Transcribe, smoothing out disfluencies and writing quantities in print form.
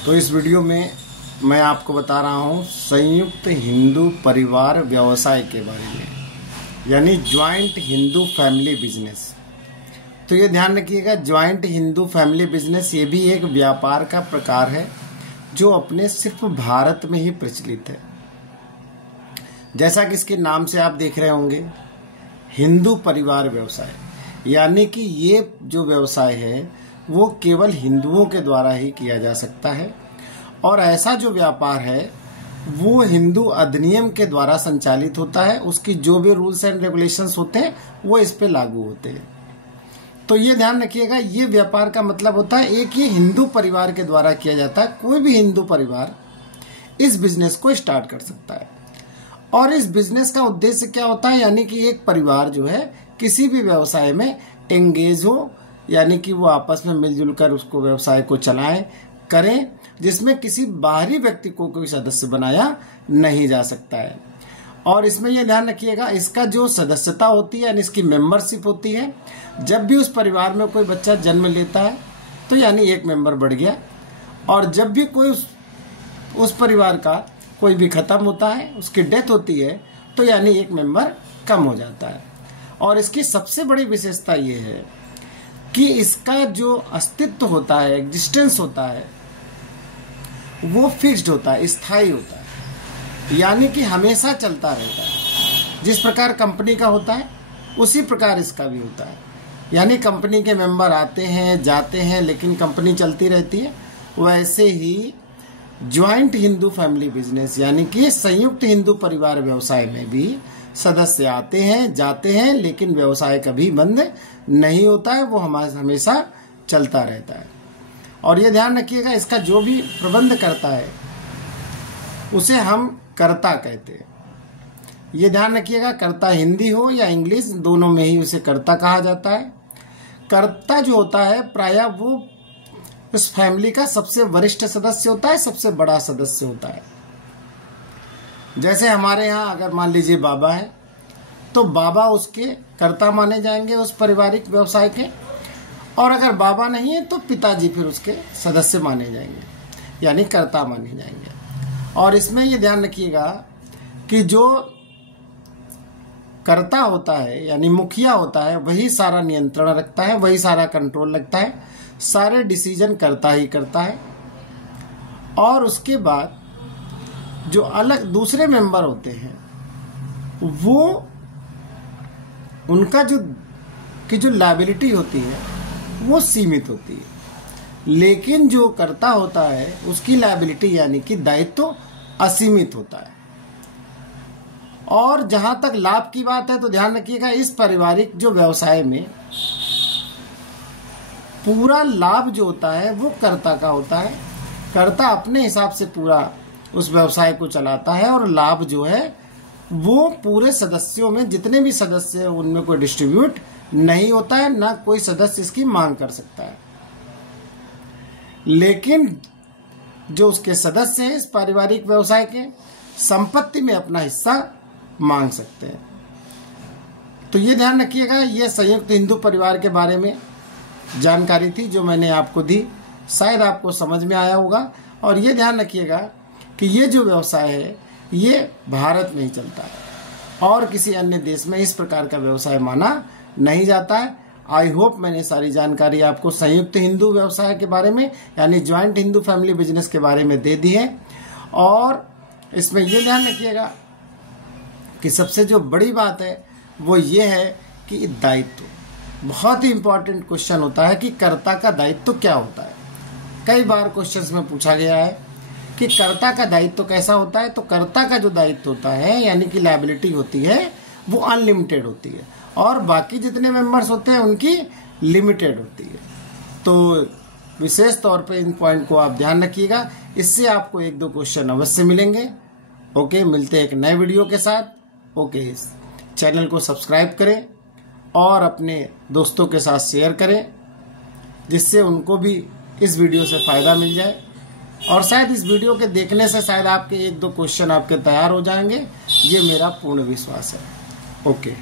तो इस वीडियो में मैं आपको बता रहा हूँ संयुक्त हिंदू परिवार व्यवसाय के बारे में, यानी ज्वाइंट हिंदू फैमिली बिजनेस। तो ये ध्यान रखिएगा, ज्वाइंट हिंदू फैमिली बिजनेस ये भी एक व्यापार का प्रकार है जो अपने सिर्फ भारत में ही प्रचलित है। जैसा कि इसके नाम से आप देख रहे होंगे, हिंदू परिवार व्यवसाय, यानी कि ये जो व्यवसाय है वो केवल हिंदुओं के द्वारा ही किया जा सकता है और ऐसा जो व्यापार है वो हिंदू अधिनियम के द्वारा संचालित होता है। उसकी जो भी रूल्स एंड रेगुलेशंस होते हैं वो इस पे लागू होते हैं। तो ये ध्यान रखिएगा, ये व्यापार का मतलब होता है एक ये हिंदू परिवार के द्वारा किया जाता है। कोई भी हिंदू परिवार इस बिजनेस को स्टार्ट कर सकता है और इस बिजनेस का उद्देश्य क्या होता है, यानी कि एक परिवार जो है किसी भी व्यवसाय में एंगेज हो, यानी कि वो आपस में मिलजुल कर उसको व्यवसाय को चलाएं करें, जिसमें किसी बाहरी व्यक्ति को कोई सदस्य बनाया नहीं जा सकता है। और इसमें यह ध्यान रखिएगा, इसका जो सदस्यता होती है यानी इसकी मेंबरशिप होती है, जब भी उस परिवार में कोई बच्चा जन्म लेता है तो यानी एक मेंबर बढ़ गया, और जब भी कोई उस परिवार का कोई भी खत्म होता है, उसकी डेथ होती है, तो यानी एक मेंबर कम हो जाता है। और इसकी सबसे बड़ी विशेषता ये है कि इसका जो अस्तित्व होता है, एग्जिस्टेंस होता है, वो फिक्स्ड होता है, स्थायी होता है, यानी कि हमेशा चलता रहता है। जिस प्रकार कंपनी का होता है उसी प्रकार इसका भी होता है, यानी कंपनी के मेंबर आते हैं जाते हैं लेकिन कंपनी चलती रहती है। वैसे ही ज्वाइंट हिंदू फैमिली बिजनेस यानी कि संयुक्त हिंदू परिवार व्यवसाय में भी सदस्य आते हैं जाते हैं लेकिन व्यवसाय कभी बंद नहीं होता है, वो हमेशा चलता रहता है। और ये ध्यान रखिएगा, इसका जो भी प्रबंध करता है उसे हम कर्ता कहते हैं। ये ध्यान रखिएगा, कर्ता हिंदी हो या इंग्लिश, दोनों में ही उसे कर्ता कहा जाता है। कर्ता जो होता है प्रायः वो उस फैमिली का सबसे वरिष्ठ सदस्य होता है, सबसे बड़ा सदस्य होता है। जैसे हमारे यहाँ अगर मान लीजिए बाबा है तो बाबा उसके कर्ता माने जाएंगे उस पारिवारिक व्यवसाय के, और अगर बाबा नहीं है तो पिताजी फिर उसके सदस्य माने जाएंगे, यानी कर्ता माने जाएंगे। और इसमें ये ध्यान रखिएगा कि जो कर्ता होता है यानी मुखिया होता है वही सारा नियंत्रण रखता है, वही सारा कंट्रोल रखता है, सारे डिसीजन करता ही करता है। और उसके बाद जो अलग दूसरे मेंबर होते हैं वो उनका जो लायबिलिटी होती है वो सीमित होती है, लेकिन जो कर्ता होता है उसकी लायबिलिटी यानी कि दायित्व असीमित होता है। और जहां तक लाभ की बात है तो ध्यान रखिएगा, इस पारिवारिक जो व्यवसाय में पूरा लाभ जो होता है वो कर्ता का होता है। कर्ता अपने हिसाब से पूरा उस व्यवसाय को चलाता है और लाभ जो है वो पूरे सदस्यों में जितने भी सदस्य हैं उनमें कोई डिस्ट्रीब्यूट नहीं होता है, ना कोई सदस्य इसकी मांग कर सकता है। लेकिन जो उसके सदस्य हैं इस पारिवारिक व्यवसाय के संपत्ति में अपना हिस्सा मांग सकते हैं। तो ये ध्यान रखिएगा, ये संयुक्त हिंदू परिवार के बारे में जानकारी थी जो मैंने आपको दी, शायद आपको समझ में आया होगा। और ये ध्यान रखिएगा कि ये जो व्यवसाय है ये भारत में ही चलता है और किसी अन्य देश में इस प्रकार का व्यवसाय माना नहीं जाता है। आई होप मैंने सारी जानकारी आपको संयुक्त हिंदू व्यवसाय के बारे में यानी ज्वाइंट हिंदू फैमिली बिजनेस के बारे में दे दी है। और इसमें ये ध्यान रखिएगा कि सबसे जो बड़ी बात है वो ये है कि दायित्व, बहुत ही इंपॉर्टेंट क्वेश्चन होता है कि कर्ता का दायित्व क्या होता है। कई बार क्वेश्चंस में पूछा गया है कि कर्ता का दायित्व कैसा होता है। तो कर्ता का जो दायित्व होता है यानी कि लायबिलिटी होती है वो अनलिमिटेड होती है और बाकी जितने मेंबर्स होते हैं उनकी लिमिटेड होती है। तो विशेष तौर पे इन पॉइंट को आप ध्यान रखिएगा, इससे आपको एक दो क्वेश्चन अवश्य मिलेंगे। ओके, मिलते हैं एक नए वीडियो के साथ। ओके, चैनल को सब्सक्राइब करें और अपने दोस्तों के साथ शेयर करें जिससे उनको भी इस वीडियो से फ़ायदा मिल जाए। और शायद इस वीडियो के देखने से शायद आपके एक दो क्वेश्चन आपके तैयार हो जाएंगे, ये मेरा पूर्ण विश्वास है। ओके।